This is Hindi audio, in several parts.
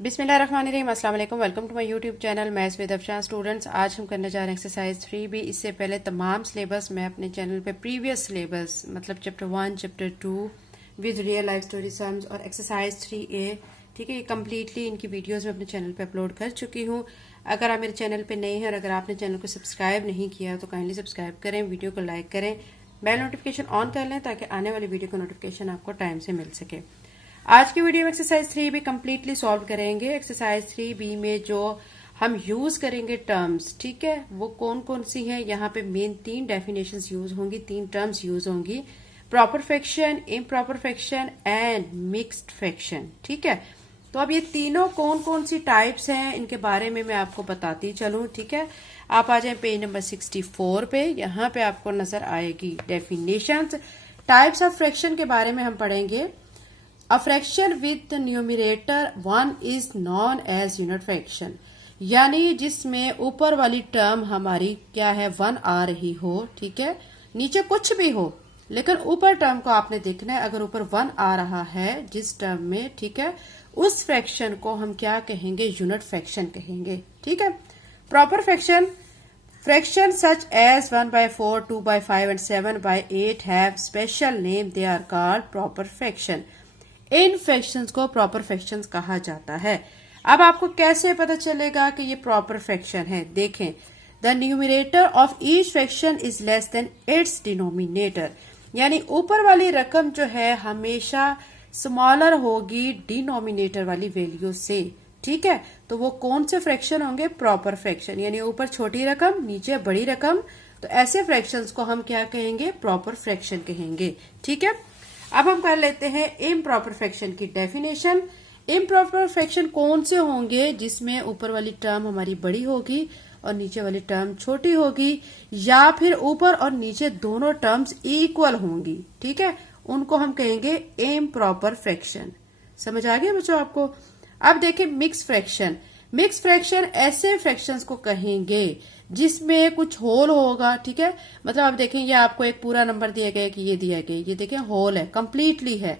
बिस्मिल्लाहिर्रहमानिर्रहीम, अस्सलाम वालेकुम। Welcome to my YouTube channel maths with Afshan. Students, आज हम करने जा रहे हैं एक्सरसाइज 3B। इससे पहले तमाम सिलेबस मैं अपने चैनल पे प्रीवियस सिलेबस मतलब chapter 1, chapter 2 with real life story sums और एक्सरसाइज 3A, ठीक है, ये कम्प्लीटली इनकी वीडियोस मैं अपने चैनल पे अपलोड कर चुकी हूँ। अगर आप मेरे चैनल पे नए हैं और अगर आपने चैनल को सब्सक्राइब नहीं किया तो काइंडली सब्सक्राइब करें, वीडियो को लाइक करें, बेल नोटिफिकेशन ऑन कर लें ताकि आने वाली वीडियो का नोटिफिकेशन आपको टाइम से मिल सके। आज की वीडियो में एक्सरसाइज 3B कम्प्लीटली सॉल्व करेंगे। एक्सरसाइज 3B में जो हम यूज करेंगे टर्म्स, ठीक है, वो कौन कौन सी हैं। यहाँ पे मेन 3 डेफिनेशंस यूज होंगी, 3 टर्म्स यूज होंगी, proper fraction, improper fraction and mixed fraction, ठीक है। तो अब ये तीनों कौन कौन सी टाइप्स हैं इनके बारे में मैं आपको बताती चलूं, ठीक है। आप आ जाए पेज नंबर 64 पे, यहाँ पे आपको नजर आएगी डेफिनेशंस। टाइप्स ऑफ फ्रैक्शन के बारे में हम पढ़ेंगे। A fraction with the numerator 1 is known as unit fraction, यानी जिसमें ऊपर वाली टर्म हमारी क्या है 1 आ रही हो, ठीक है, नीचे कुछ भी हो लेकिन ऊपर टर्म को आपने देखना है। अगर ऊपर 1 आ रहा है जिस टर्म में, ठीक है, उस फ्रैक्शन को हम क्या कहेंगे, यूनिट फ्रैक्शन कहेंगे, ठीक है। Proper fraction, fractions such as 1/4, 2/5 and 7/8 have special name, they are called proper fraction। In fractions को प्रॉपर फ्रैक्शंस कहा जाता है। अब आपको कैसे पता चलेगा कि ये प्रॉपर फ्रैक्शन है? देखें, the numerator of each fraction is less than it's denominator, यानी ऊपर वाली रकम जो है हमेशा स्मॉलर होगी डिनोमिनेटर वाली वैल्यू से, ठीक है। तो वो कौन से फ्रैक्शन होंगे? प्रॉपर फ्रैक्शन, यानी ऊपर छोटी रकम नीचे बड़ी रकम। तो ऐसे फ्रैक्शंस को हम क्या कहेंगे? प्रॉपर फ्रैक्शन कहेंगे, ठीक है। अब हम कर लेते हैं इम्प्रॉपर फ्रैक्शन की डेफिनेशन। इम्प्रॉपर फ्रैक्शन कौन से होंगे? जिसमें ऊपर वाली टर्म हमारी बड़ी होगी और नीचे वाली टर्म छोटी होगी, या फिर ऊपर और नीचे दोनों टर्म्स इक्वल होंगी, ठीक है, उनको हम कहेंगे इम्प्रॉपर फ्रैक्शन। समझ आ गया बच्चों आपको? अब देखिए मिक्स फ्रैक्शन। मिक्स फ्रैक्शन ऐसे फ्रैक्शंस को कहेंगे जिसमें कुछ होल होगा, ठीक है। मतलब आप देखें, ये आपको एक पूरा नंबर दिया गया कि ये दिया गया, ये देखें होल है, कंप्लीटली है।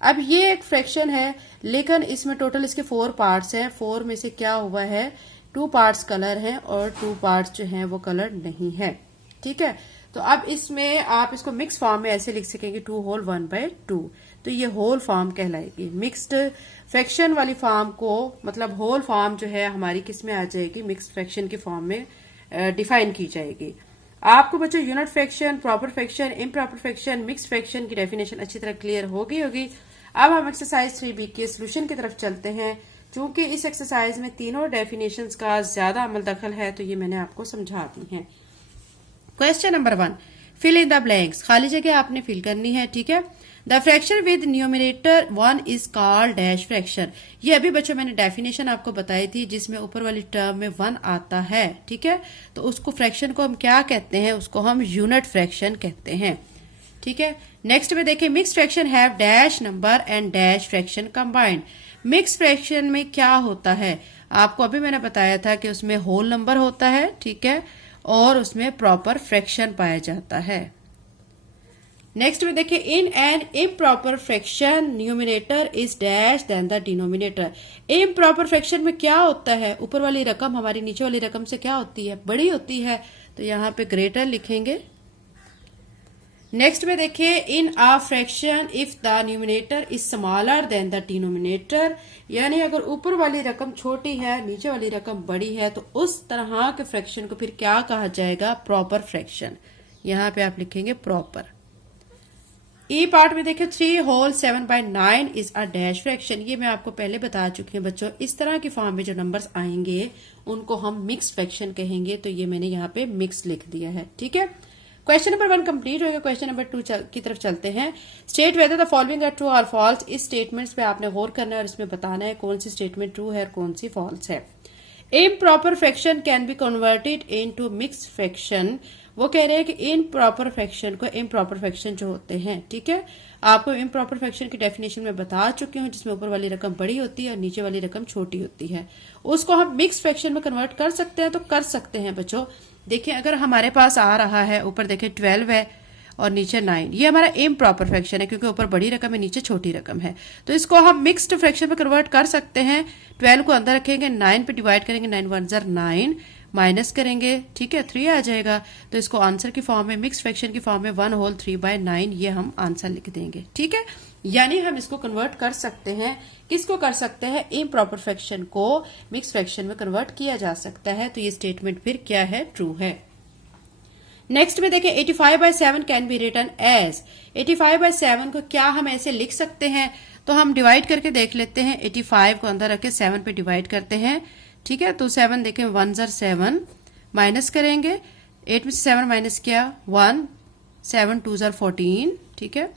अब ये एक फ्रैक्शन है लेकिन इसमें टोटल इसके 4 पार्ट्स हैं। 4 में से क्या हुआ है, 2 पार्ट्स कलर हैं और 2 पार्ट्स जो हैं वो कलर नहीं है, ठीक है। तो अब इसमें आप इसको मिक्स फॉर्म में ऐसे लिख सकेंगे 2 होल 1/2, तो ये होल फॉर्म कहलाएगी। मिक्स्ड फ्रैक्शन वाली फॉर्म को, मतलब होल फॉर्म जो है हमारी किस में आ जाएगी? मिक्स्ड फ्रैक्शन की फॉर्म में डिफाइन की जाएगी। आपको बच्चों unit fraction, proper fraction, improper fraction, mix fraction की डेफिनेशन अच्छी तरह क्लियर होगी। अब हम एक्सरसाइज 3B के सोल्यूशन की तरफ चलते हैं। चूंकि इस एक्सरसाइज में तीनों डेफिनेशंस का ज्यादा अमल दखल है तो ये मैंने आपको समझा दी है। Question number 1, fill in the blanks, खाली जगह आपने फिल करनी है, ठीक है। The fraction with numerator 1 is called dash fraction. ये अभी बच्चों मैंने डेफिनेशन आपको बताई थी, जिसमें ऊपर वाली टर्म में 1 आता है, ठीक है, तो उसको फ्रैक्शन को हम क्या कहते हैं? उसको हम यूनिट फ्रैक्शन कहते हैं, ठीक है। नेक्स्ट में देखिए, mix fraction have dash number and dash fraction combined. Mix fraction में क्या होता है? आपको अभी मैंने बताया था कि उसमें होल नंबर होता है, ठीक है, और उसमें प्रॉपर फ्रैक्शन पाया जाता है। नेक्स्ट में देखिए, in an improper fraction numerator is dash than the denominator. Improper fraction में क्या होता है? ऊपर वाली रकम हमारी नीचे वाली रकम से क्या होती है? बड़ी होती है, तो यहाँ पे ग्रेटर लिखेंगे। नेक्स्ट में देखिए, in a fraction if the numerator is smaller than the denominator, यानी अगर ऊपर वाली रकम छोटी है नीचे वाली रकम बड़ी है तो उस तरह के फ्रैक्शन को फिर क्या कहा जाएगा? Proper fraction. यहाँ पे आप लिखेंगे प्रॉपर। ई पार्ट में देखिए, 3 whole 7/9 is a dash fraction. ये मैं आपको पहले बता चुकी हूँ बच्चों। इस तरह की फॉर्म में जो नंबर्स आएंगे उनको हम मिक्स फ्रैक्शन कहेंगे, तो ये मैंने यहाँ पे मिक्स लिख दिया है, ठीक है। क्वेश्चन नंबर 1 कंप्लीट होगा। क्वेश्चन नंबर 2 की तरफ चलते हैं। State whether the following are true और फॉल्स। इस स्टेटमेंट्स पे आपने गौर करना है और इसमें बताना है कौन सी स्टेटमेंट ट्रू है और कौन सी फॉल्स है। Improper fraction can be converted into mix fraction. वो कह रहे हैं कि इम्प्रॉपर फ्रैक्शन को, इम्प्रॉपर फ्रैक्शन जो होते हैं, ठीक है, आपको इम्प्रॉपर फ्रैक्शन की डेफिनेशन में बता चुकी हूँ, जिसमें ऊपर वाली रकम बड़ी होती है और नीचे वाली रकम छोटी होती है। उसको हम मिक्स फ्रैक्शन में कन्वर्ट कर सकते हैं, तो कर सकते हैं बच्चों। देखिए, अगर हमारे पास आ रहा है ऊपर देखिए 12 है और नीचे 9, ये हमारा इम्प्रॉपर फ्रैक्शन है क्योंकि ऊपर बड़ी रकम है नीचे छोटी रकम है। तो इसको हम मिक्स्ड फ्रैक्शन में कन्वर्ट कर सकते हैं। 12 को अंदर रखेंगे, 9 पे डिवाइड करेंगे, 9 1 ज़र 9, माइनस करेंगे, ठीक है, 3 आ जाएगा। तो इसको आंसर की फॉर्म में, मिक्स फ्रैक्शन की फॉर्म में 1/3/9 ये हम आंसर लिख देंगे, ठीक है। यानी हम इसको कन्वर्ट कर सकते हैं, किसको कर सकते हैं, इम्प्रॉपर फ्रैक्शन को मिक्स फ्रैक्शन में कन्वर्ट किया जा सकता है। तो ये स्टेटमेंट फिर क्या है, ट्रू है। नेक्स्ट में देखें 85/7 कैन बी रिटन एज। 85/7 को क्या हम ऐसे लिख सकते हैं, तो हम डिवाइड करके देख लेते हैं। 85 को अंदर रख के 7 पे डिवाइड करते हैं, ठीक है। तो 7 देखें 1 ज़र 7, माइनस करेंगे, 8 में से 7 माइनस किया 1, 7 2 ज़र 14, ठीक है।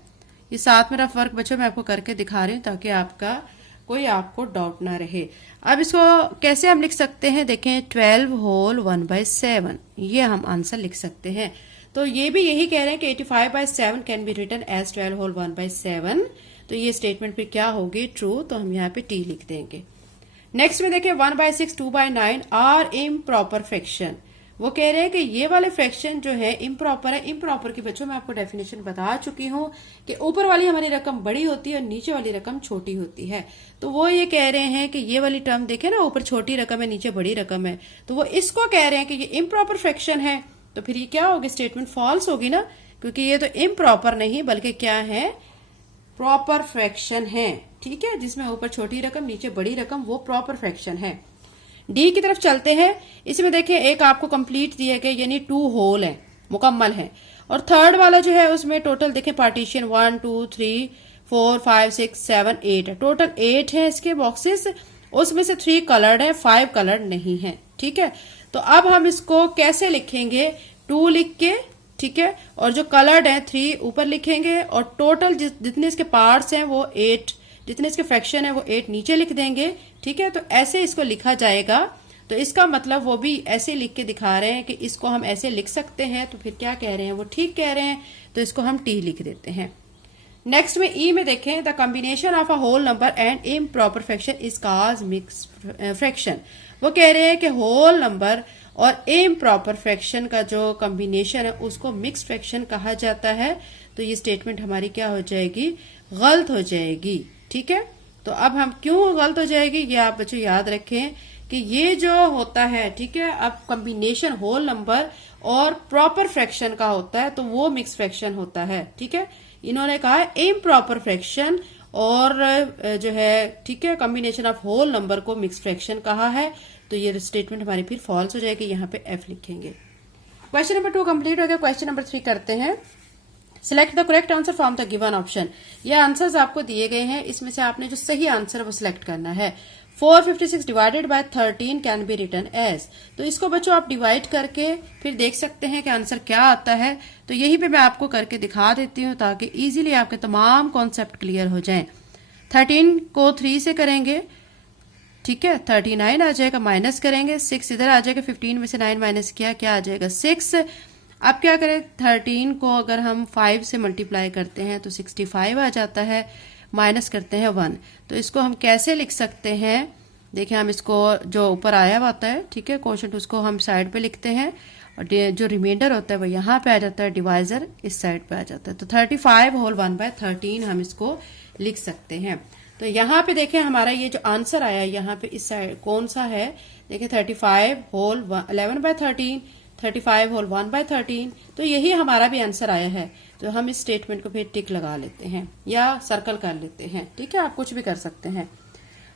ये साथ में रफ वर्क बच्चों मैं आपको करके दिखा रही हूँ ताकि आपको डाउट ना रहे। अब इसको कैसे हम लिख सकते हैं, देखें 12 होल 1/7, ये हम आंसर लिख सकते हैं। तो ये भी यही कह रहे हैं कि 85/7 can be written as 12 whole 1/7। तो ये स्टेटमेंट पे क्या होगी, ट्रू। तो हम यहाँ पे टी लिख देंगे। नेक्स्ट में देखें 1/6 2/9 आर इम्प्रॉपर फ्रैक्शन। वो कह रहे हैं कि ये वाले फ्रैक्शन जो है इम्प्रॉपर है। इम्प्रॉपर की बच्चों मैं आपको डेफिनेशन बता चुकी हूँ कि ऊपर वाली हमारी रकम बड़ी होती है और नीचे वाली रकम छोटी होती है। तो वो ये कह रहे हैं कि ये वाली टर्म देखे ना, ऊपर छोटी रकम है नीचे बड़ी रकम है, तो वो इसको कह रहे हैं कि ये इम्प्रॉपर फ्रैक्शन है। तो फिर ये क्या होगी, स्टेटमेंट फॉल्स होगी ना, क्योंकि ये तो इम्प्रॉपर नहीं बल्कि क्या है, प्रॉपर फ्रैक्शन है, ठीक है, जिसमें ऊपर छोटी रकम नीचे बड़ी रकम, वो प्रॉपर फ्रैक्शन है। डी की तरफ चलते हैं। इसमें देखिए एक आपको कंप्लीट दिया गया, यानी 2 होल है, मुकम्मल है। और थर्ड वाला जो है उसमें टोटल देखें पार्टीशन 1 2 3 4 5 6 7 8 है, टोटल 8 है इसके बॉक्सेस। उसमें से 3 कलर्ड है, 5 कलर्ड नहीं है, ठीक है। तो अब हम इसको कैसे लिखेंगे, 2 लिख के, ठीक है, और जो कलर्ड है 3 ऊपर लिखेंगे और टोटल जितने इसके पार्ट्स हैं वो 8, जितने इसके फ्रैक्शन है वो 8 नीचे लिख देंगे, ठीक है। तो ऐसे इसको लिखा जाएगा। तो इसका मतलब वो भी ऐसे लिख के दिखा रहे हैं कि इसको हम ऐसे लिख सकते हैं। तो फिर क्या कह रहे हैं, वो ठीक कह रहे हैं। तो इसको हम टी लिख देते हैं। नेक्स्ट में ई में देखें, the combination of a whole number and improper fraction is called mix fraction. वो कह रहे हैं कि होल नंबर और इम्प्रॉपर फ्रैक्शन का जो कॉम्बिनेशन है उसको मिक्स फ्रैक्शन कहा जाता है। तो ये स्टेटमेंट हमारी क्या हो जाएगी, गलत हो जाएगी, ठीक है। तो अब हम क्यों गलत हो जाएगी, ये आप बच्चों याद रखें कि ये जो होता है, ठीक है, अब कॉम्बिनेशन होल नंबर और प्रॉपर फ्रैक्शन का होता है तो वो मिक्स फ्रैक्शन होता है, ठीक है। इन्होंने कहा है इम्प्रॉपर फ्रैक्शन और जो है, ठीक है, कॉम्बिनेशन ऑफ होल नंबर को मिक्स फ्रैक्शन कहा है। तो ये स्टेटमेंट हमारी फिर फॉल्स हो जाएगी, यहाँ पे एफ लिखेंगे। क्वेश्चन नंबर 2 कंप्लीट हो गया। क्वेश्चन नंबर 3 करते हैं। Select the correct answer from the given option. ये आंसर्स आपको दिए गए हैं, इसमें से आपने जो सही आंसर है वो सिलेक्ट करना है। 456 divided by 13 can be written as. तो इसको बच्चों आप डिवाइड करके फिर देख सकते हैं कि आंसर क्या आता है। तो यही पे मैं आपको करके दिखा देती हूँ ताकि इजीली आपके तमाम कॉन्सेप्ट क्लियर हो जाएं। 13 को 3 से करेंगे, ठीक है, 39 आ जाएगा, माइनस करेंगे, 6 इधर आ जाएगा, 15 में से 9 माइनस किया, क्या आ जाएगा, 6। अब क्या करें, 13 को अगर हम 5 से मल्टीप्लाई करते हैं तो 65 आ जाता है, माइनस करते हैं 1। तो इसको हम कैसे लिख सकते हैं, देखिए हम इसको जो ऊपर आया हुआ होता है, ठीक है, क्वोशंट, उसको हम साइड पे लिखते हैं और जो रिमाइंडर होता है वो यहाँ पे आ जाता है, डिवाइजर इस साइड पे आ जाता है। तो 35 होल 1/13 हम इसको लिख सकते हैं। तो यहाँ पे देखें हमारा ये जो आंसर आया यहाँ पे इस साइड कौन सा है, देखिए 35 होल 11/13, 35 होल 1/13। तो यही हमारा भी आंसर आया है। तो हम इस स्टेटमेंट को फिर टिक लगा लेते हैं या सर्कल कर लेते हैं, ठीक है, आप कुछ भी कर सकते हैं।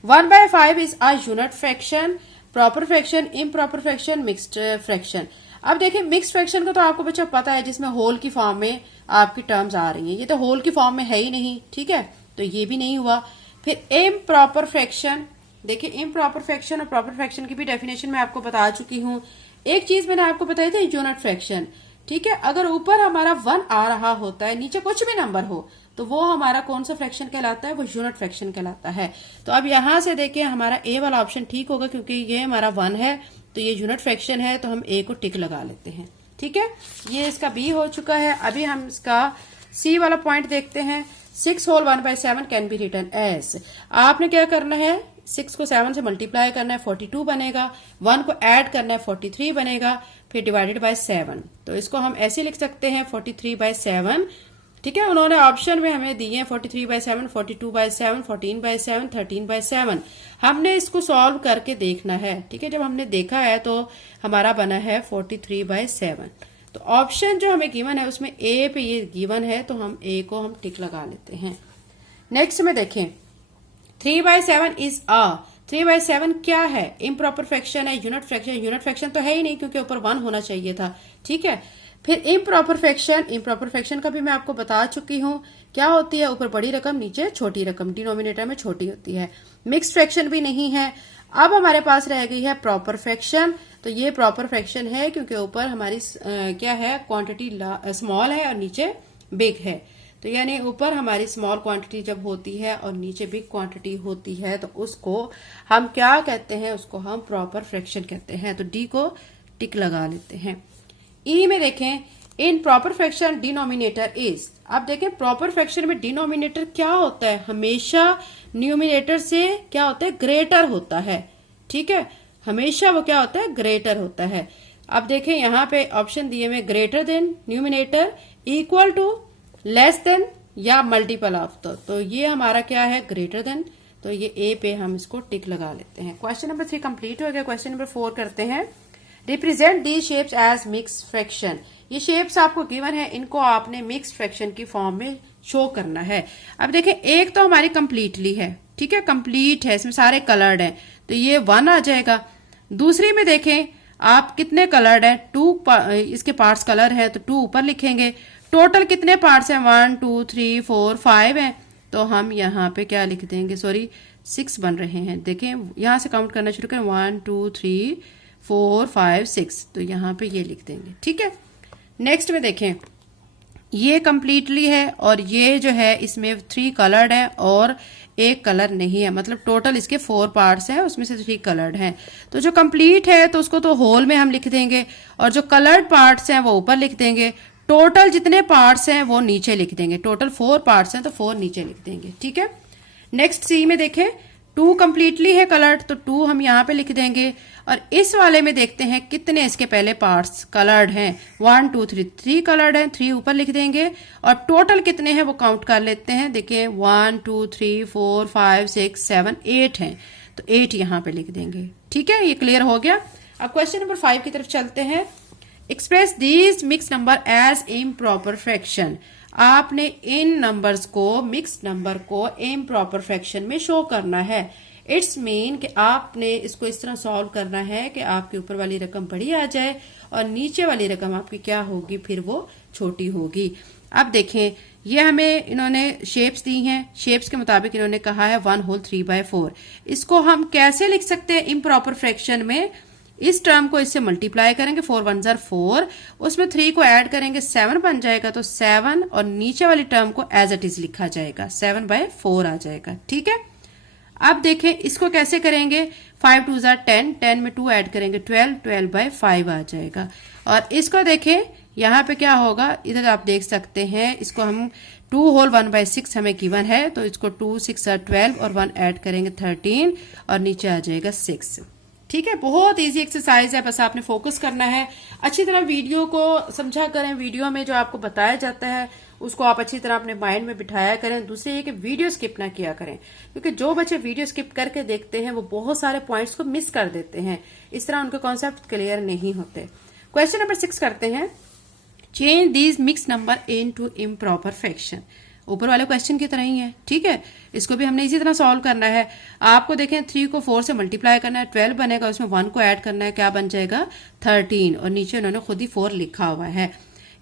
1/5 is a unit fraction, proper fraction, improper fraction, mixed fraction. अब देखिए मिक्स फ्रैक्शन का तो आपको बच्चा पता है, जिसमें होल की फॉर्म में आपकी टर्म्स आ रही हैं। ये तो होल की फॉर्म में है ही नहीं, ठीक है, तो ये भी नहीं हुआ। फिर इम्प्रॉपर फ्रैक्शन, देखिए इम्प्रॉपर फ्रैक्शन और प्रॉपर फ्रैक्शन की भी डेफिनेशन मैं आपको बता चुकी हूँ। एक चीज मैंने आपको बताई थी, यूनिट फ्रैक्शन, ठीक है, अगर ऊपर हमारा 1 आ रहा होता है, नीचे कुछ भी नंबर हो, तो वो हमारा कौन सा फ्रैक्शन कहलाता है, वो यूनिट फ्रैक्शन कहलाता है। तो अब यहां से देखिए हमारा ए वाला ऑप्शन ठीक होगा, क्योंकि ये हमारा 1 है तो ये यूनिट फ्रैक्शन है, तो हम ए को टिक लगा लेते हैं, ठीक है। ये इसका बी हो चुका है। अभी हम इसका सी वाला पॉइंट देखते हैं। 6 whole 1/7 can be written as. आपने क्या करना है, 6 को 7 से मल्टीप्लाई करना है 42 बनेगा, 1 को ऐड करना है 43 बनेगा, फिर डिवाइडेड बाय 7। तो इसको हम ऐसे लिख सकते हैं 43/7। ठीक है, उन्होंने ऑप्शन में हमें दिए हैं 43/7, 42/7, 14/7, 13/7। हमने इसको सॉल्व करके देखना है। ठीक है, जब हमने देखा है तो हमारा बना है 43/7। तो ऑप्शन जो हमें गिवन है उसमें ए पे ये गिवन है, तो हम ए को हम टिक लगा लेते हैं। नेक्स्ट में देखें 3/7 इज अ 3/7 क्या है? इम्प्रॉपर फ्रैक्शन है, यूनिट फ्रैक्शन? यूनिट फ्रैक्शन तो है ही नहीं क्योंकि ऊपर 1 होना चाहिए था। ठीक है, फिर इम्प्रॉपर फ्रैक्शन का भी मैं आपको बता चुकी हूं क्या होती है, ऊपर बड़ी रकम नीचे छोटी रकम, डिनोमिनेटर में छोटी होती है। मिक्स्ड फ्रैक्शन भी नहीं है। अब हमारे पास रह गई है प्रॉपर फ्रैक्शन। तो ये प्रॉपर फ्रैक्शन है क्योंकि ऊपर हमारी क्या है, क्वांटिटी स्मॉल है और नीचे बिग है। तो यानी ऊपर हमारी स्मॉल क्वांटिटी जब होती है और नीचे बिग क्वांटिटी होती है तो उसको हम क्या कहते हैं, उसको हम प्रॉपर फ्रैक्शन कहते हैं। तो डी को टिक लगा लेते हैं। ई में देखें in proper fraction denominator is. अब देखें प्रॉपर फ्रैक्शन में डिनोमिनेटर क्या होता है, हमेशा न्यूमिनेटर से क्या होता है, ग्रेटर होता है। ठीक है, हमेशा वो क्या होता है, ग्रेटर होता है। अब देखें यहाँ पे ऑप्शन दिए हुए greater than numerator, equal to, less than या मल्टीपल ऑफ। तो ये हमारा क्या है, ग्रेटर देन। तो ये ए पे हम इसको टिक लगा लेते हैं। क्वेश्चन नंबर 3 कंप्लीट हो गया। क्वेश्चन नंबर 4 करते हैं। Represent the shapes as mix fraction. ये शेप्स आपको गिवन है, इनको आपने मिक्स फ्रैक्शन की फॉर्म में शो करना है। अब देखें एक तो हमारी कंप्लीटली है, ठीक है, कंप्लीट है, इसमें सारे कलर्ड हैं, तो ये 1 आ जाएगा। दूसरी में देखें आप कितने कलर्ड हैं, 2 इसके पार्ट्स कलर है तो 2 ऊपर लिखेंगे। टोटल कितने पार्ट्स हैं, 1 2 3 4 5 हैं, तो हम यहाँ पे क्या लिख देंगे, सॉरी 6 बन रहे हैं। देखें यहाँ से काउंट करना शुरू करें, 1 2 3 4 5 6, तो यहाँ पे ये लिख देंगे। ठीक है, नेक्स्ट में देखें ये कंप्लीटली है और ये जो है इसमें 3 कलर्ड है और 1 कलर नहीं है, मतलब टोटल इसके 4 पार्ट्स हैं, उसमें से 3 कलर्ड हैं। तो जो कंप्लीट है तो उसको तो होल में हम लिख देंगे और जो कलर्ड पार्ट्स हैं वो ऊपर लिख देंगे। टोटल जितने पार्ट्स हैं वो नीचे लिख देंगे। टोटल 4 पार्ट्स हैं तो 4 नीचे लिख देंगे। ठीक है, नेक्स्ट सी में देखें 2 कंप्लीटली है कलर्ड, तो 2 हम यहाँ पे लिख देंगे। और इस वाले में देखते हैं कितने इसके पहले पार्ट्स कलर्ड हैं, 1 2 3 3 कलर्ड हैं, 3 ऊपर लिख देंगे। और टोटल कितने हैं वो काउंट कर लेते हैं। देखिए 1 2 3 4 5 6 7 8 हैं, तो 8 यहाँ पे लिख देंगे। ठीक है, ये क्लियर हो गया। अब क्वेश्चन नंबर 5 की तरफ चलते हैं। Express these mix number as improper fraction. आपने इन नंबर्स को, मिक्स नंबर को इम्प्रॉपर फ्रैक्शन में शो करना है। इट्स मीन कि आपने इसको इस तरह सॉल्व करना है कि आपके ऊपर वाली रकम बड़ी आ जाए और नीचे वाली रकम आपकी क्या होगी, फिर वो छोटी होगी। अब देखें ये हमें इन्होंने शेप्स दी हैं, शेप्स के मुताबिक इन्होंने कहा है 1 होल 3/4। इसको हम कैसे लिख सकते हैं इम्प्रॉपर फ्रैक्शन में, इस टर्म को इससे मल्टीप्लाई करेंगे, 4 1 जार 4, उसमें 3 को ऐड करेंगे 7 बन जाएगा, तो 7 और नीचे वाली टर्म को एज इट इज लिखा जाएगा, 7/4 आ जाएगा। ठीक है, अब देखें इसको कैसे करेंगे, 5 2 जार 10, 10 में 2 ऐड करेंगे 12, 12/5 आ जाएगा। और इसको देखें यहाँ पे क्या होगा, इधर आप देख सकते हैं, इसको हम 2 होल 1/6 हमें गिवन है, तो इसको 2 6 जार 12 और 1 ऐड करेंगे 13 और नीचे आ जाएगा 6। ठीक है, बहुत इजी एक्सरसाइज है, बस आपने फोकस करना है। अच्छी तरह वीडियो को समझा करें, वीडियो में जो आपको बताया जाता है उसको आप अच्छी तरह अपने माइंड में बिठाया करें। दूसरी ये कि वीडियो स्किप ना किया करें, क्योंकि जो बच्चे वीडियो स्किप करके देखते हैं वो बहुत सारे पॉइंट्स को मिस कर देते हैं, इस तरह उनके कॉन्सेप्ट क्लियर नहीं होते। क्वेश्चन नंबर 6 करते हैं। Change these mix number into improper fraction. ऊपर वाले क्वेश्चन की तरह ही है। ठीक है, इसको भी हमने इसी तरह सॉल्व करना है। आपको देखें 3 को 4 से मल्टीप्लाई करना है, 12 बनेगा, उसमें 1 को ऐड करना है, क्या बन जाएगा 13, और नीचे उन्होंने खुद ही 4 लिखा हुआ है।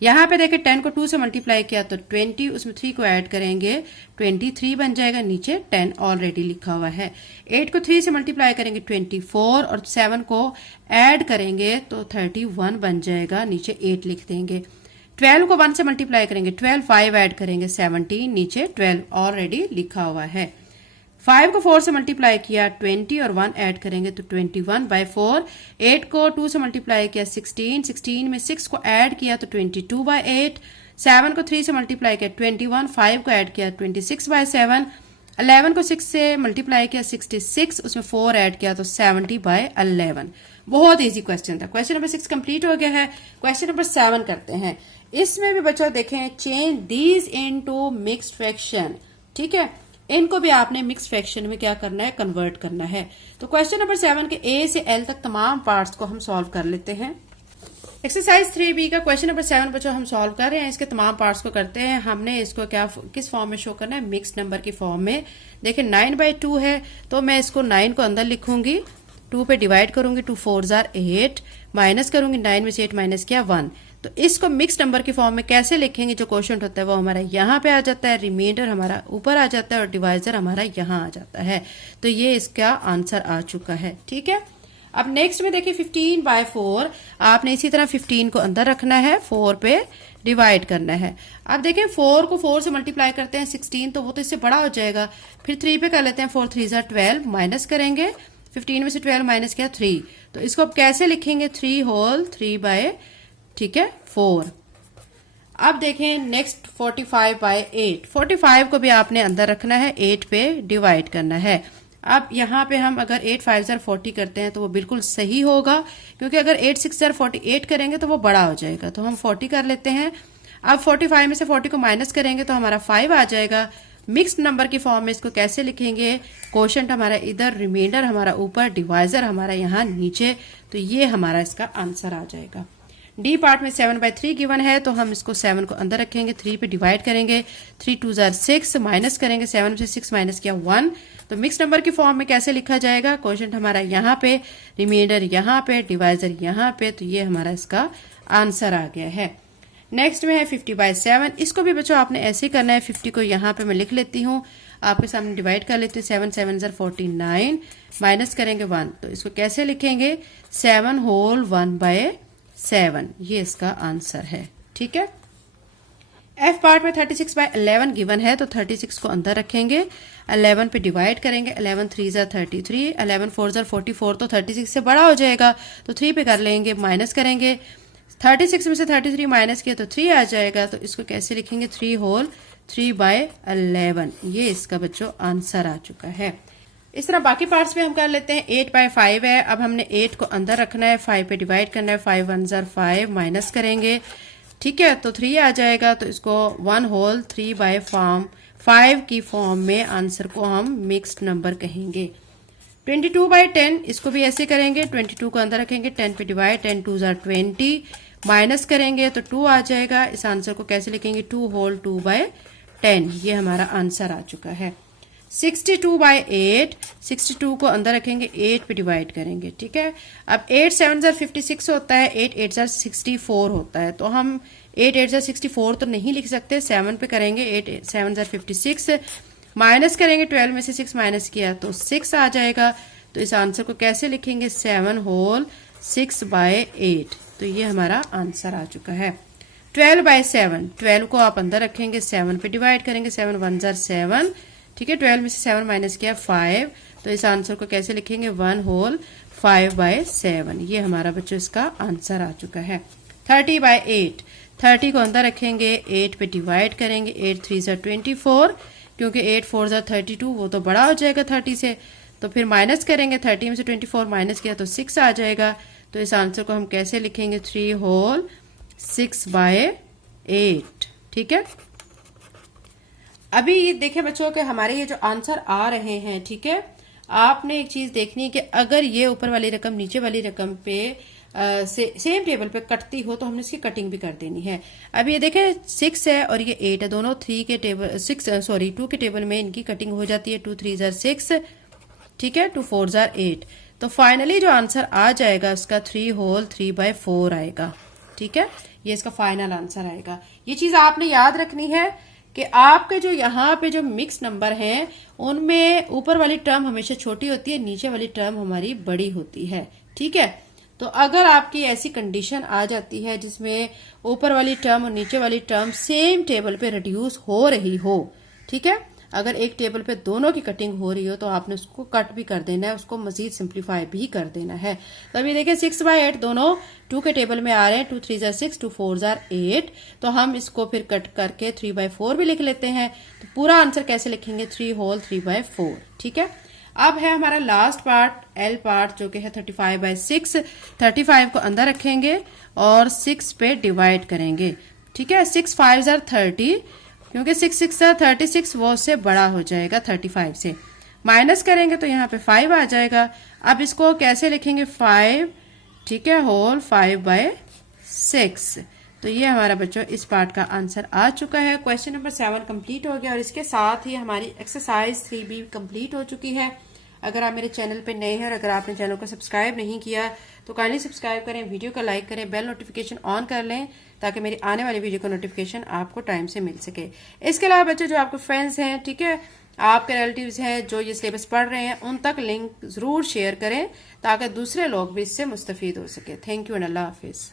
यहाँ पे देखें 10 को 2 से मल्टीप्लाई किया तो 20, उसमें 3 को ऐड करेंगे 23 बन जाएगा, नीचे 10 ऑलरेडी लिखा हुआ है। 8 को 3 से मल्टीप्लाई करेंगे 24 और 7 को ऐड करेंगे तो 31 बन जाएगा, नीचे 8 लिख देंगे। 12 को 1 से मल्टीप्लाई करेंगे 12, 5 ऐड करेंगे 17, नीचे 12 ऑलरेडी लिखा हुआ है। 5 को 4 से मल्टीप्लाई किया 20 और 1 ऐड करेंगे तो 21/4। 8 को 2 से मल्टीप्लाई किया 16, 16 में 6 को ऐड किया तो 22/8। 7 को 3 से मल्टीप्लाई किया 21, 5 को ऐड किया 26/7। 11 को 6 से मल्टीप्लाई किया 66, उसमें 4 ऐड किया तो 70/11। बहुत इजी क्वेश्चन था। क्वेश्चन नंबर 6 कंप्लीट हो गया है। क्वेश्चन नंबर 7 करते हैं। इसमें भी बच्चों देखें, change these into mixed fraction. ठीक है, इनको भी आपने मिक्स फ्रैक्शन में क्या करना है, कन्वर्ट करना है। तो क्वेश्चन नंबर 7 के ए से एल तक तमाम पार्ट्स को हम सॉल्व कर लेते हैं। एक्सरसाइज 3B का क्वेश्चन नंबर 7 बच्चों हम सॉल्व कर रहे हैं। इसके तमाम पार्ट्स को करते हैं। हमने इसको क्या किस फॉर्म में शो करना है, मिक्स नंबर की फॉर्म में। देखिए 9/2 है तो मैं इसको 9 को अंदर लिखूंगी, 2 पे डिवाइड करूंगी, 2 4s are 8, माइनस करूंगी, 9 में से 8 माइनस किया 1। तो इसको मिक्स नंबर की फॉर्म में कैसे लिखेंगे, जो क्वोशिएंट होता है वो हमारा यहाँ पे आ जाता है, रिमाइंडर हमारा ऊपर आ जाता है और डिवाइजर हमारा यहाँ आ जाता है। तो ये इसका आंसर आ चुका है। ठीक है, अब नेक्स्ट में देखिए 15/4, आपने इसी तरह 15 को अंदर रखना है, 4 पे डिवाइड करना है। अब देखें 4 को 4 से मल्टीप्लाई करते हैं 16, तो वो तो इससे बड़ा हो जाएगा। फिर 3 पे कर लेते हैं, 4 3s are 12, माइनस करेंगे, 15 में से 12 माइनस किया 3। तो इसको अब कैसे लिखेंगे, 3 होल 3/, ठीक है, 4। अब देखें नेक्स्ट 45/8, 45 को भी आपने अंदर रखना है, 8 पे डिवाइड करना है। अब यहाँ पे हम अगर 8 5s are 40 करते हैं तो वो बिल्कुल सही होगा, क्योंकि अगर 8 6s are 48 करेंगे तो वो बड़ा हो जाएगा। तो हम 40 कर लेते हैं। अब 45 में से 40 को माइनस करेंगे तो हमारा 5 आ जाएगा। मिक्स्ड नंबर की फॉर्म में इसको कैसे लिखेंगे, क्वोशिएंट हमारा इधर, रिमाइंडर हमारा ऊपर, डिवाइजर हमारा यहाँ नीचे। तो ये हमारा इसका आंसर आ जाएगा। डी पार्ट में 7/3 गिवन है तो हम इसको 7 को अंदर रखेंगे, 3 पे डिवाइड करेंगे, 3 2s are 6, माइनस करेंगे, 7 में से 6 माइनस किया 1। तो मिक्स नंबर की फॉर्म में कैसे लिखा जाएगा, क्वोशिएंट हमारा यहाँ पे, रिमाइंडर यहाँ पे, डिवाइजर यहाँ पे। तो ये हमारा इसका आंसर आ गया है। नेक्स्ट में है 50/7, इसको भी बच्चों आपने ऐसे ही करना है। 50 को यहाँ पे मैं लिख लेती हूँ, आपके सामने डिवाइड कर लेती हूँ, 7 7s are 49, माइनस करेंगे 1। तो इसको कैसे लिखेंगे, 7 होल 1/7, ये इसका आंसर है। ठीक है, एफ पार्ट में 36/11 गिवन है तो 36 को अंदर रखेंगे, 11 पे डिवाइड करेंगे, 11 3s are 33, 11 4s are 44। तो 36 से बड़ा हो जाएगा तो 3 पे कर लेंगे, माइनस करेंगे, 36 में से 33 माइनस किया तो 3 आ जाएगा। तो इसको कैसे लिखेंगे, 3 होल 3/11, ये इसका बच्चों आंसर आ चुका है। इस तरह बाकी पार्ट्स में हम कर लेते हैं। 8/5 है, अब हमने 8 को अंदर रखना है, 5 पे डिवाइड करना है, 5 1s are 5, माइनस करेंगे, ठीक है, तो 3 आ जाएगा। तो इसको 1 होल 3/5 की फॉर्म में आंसर को हम मिक्स्ड नंबर कहेंगे। 22/10, इसको भी ऐसे करेंगे, 22 को अंदर रखेंगे, 10 पे डिवाइड, 10 2s are 20, माइनस करेंगे तो 2 आ जाएगा। इस आंसर को कैसे लिखेंगे, 2 होल 2/10, ये हमारा आंसर आ चुका है। 62/8, 62 को अंदर रखेंगे, 8 पे डिवाइड करेंगे, ठीक है। अब 8 7s are 56 होता है, 8 8s are 64 होता है। तो हम 8 8s are 64 तो नहीं लिख सकते, 7 पे करेंगे, 8 7s are 56, माइनस करेंगे, 12 में से 6 माइनस किया तो 6 आ जाएगा। तो इस आंसर को कैसे लिखेंगे, 7 होल 6/8, तो ये हमारा आंसर आ चुका है। 12/7, 12 को आप अंदर रखेंगे, 7 पे डिवाइड करेंगे, 7 1s are 7, ठीक है, 12 में से 7 माइनस किया 5। तो इस आंसर को कैसे लिखेंगे, 1 होल 5/7, ये हमारा बच्चों इसका आंसर आ चुका है। 30/8, 30 को अंदर रखेंगे, 8 पे डिवाइड करेंगे, 8 3s are 24, क्योंकि 8 4s are 32, वो तो बड़ा हो जाएगा 30 से। तो फिर माइनस करेंगे, 30 में से 24 माइनस किया तो 6 आ जाएगा। तो इस आंसर को हम कैसे लिखेंगे, 3 होल 6/8, ठीक है। अभी देखें बच्चों के हमारे ये जो आंसर आ रहे हैं, ठीक है, आपने एक चीज देखनी है कि अगर ये ऊपर वाली रकम नीचे वाली रकम पे सेम टेबल पे कटती हो तो हमने इसकी कटिंग भी कर देनी है। अब ये देखें 6 है और ये 8 है, दोनों 2 के टेबल में इनकी कटिंग हो जाती है। 2 3s are 6, ठीक है, 2 4s are 8। तो फाइनली जो आंसर आ जाएगा उसका 3 होल 3/4 आएगा, ठीक है, ये इसका फाइनल आंसर आएगा। ये चीज आपने याद रखनी है कि आपके जो यहाँ पे जो मिक्स नंबर हैं उनमें ऊपर वाली टर्म हमेशा छोटी होती है, नीचे वाली टर्म हमारी बड़ी होती है, ठीक है। तो अगर आपकी ऐसी कंडीशन आ जाती है जिसमें ऊपर वाली टर्म और नीचे वाली टर्म सेम टेबल पे रिड्यूस हो रही हो, ठीक है, अगर एक टेबल पे दोनों की कटिंग हो रही हो तो आपने उसको कट भी कर देना है, उसको मजीद सिंप्लीफाई भी कर देना है। तो अभी देखिए 6/8 दोनों 2 के टेबल में आ रहे हैं। 2 3 जार 6, 2 4 जार 8। तो हम इसको फिर कट करके 3/4 भी लिख लेते हैं। तो पूरा आंसर कैसे लिखेंगे, 3 होल 3/4। ठीक है, अब है हमारा लास्ट पार्ट, एल पार्ट, जो कि है 35/6। 35 को अंदर रखेंगे और 6 पे डिवाइड करेंगे। ठीक है, 6 5 जार 30, क्योंकि 6 6 जार 36 वो उससे बड़ा हो जाएगा 35 से। माइनस करेंगे तो यहाँ पे 5 आ जाएगा। अब इसको कैसे लिखेंगे, 5, ठीक है, होल 5/6। तो ये हमारा बच्चों इस पार्ट का आंसर आ चुका है। क्वेश्चन नंबर 7 कंप्लीट हो गया और इसके साथ ही हमारी एक्सरसाइज 3B कंप्लीट हो चुकी है। अगर आप मेरे चैनल पे नए हैं और अगर आपने चैनल को सब्सक्राइब नहीं किया तो काइंडली सब्सक्राइब करें, वीडियो को लाइक करें, बेल नोटिफिकेशन ऑन कर लें ताकि मेरी आने वाली वीडियो का नोटिफिकेशन आपको टाइम से मिल सके। इसके अलावा बच्चों जो आपके फ्रेंड्स हैं, ठीक है, आपके रिलेटिव्स हैं जो ये सिलेबस पढ़ रहे हैं, उन तक लिंक जरूर शेयर करें ताकि दूसरे लोग भी इससे मुस्तफीद हो सके। Thank you and Allah Hafiz.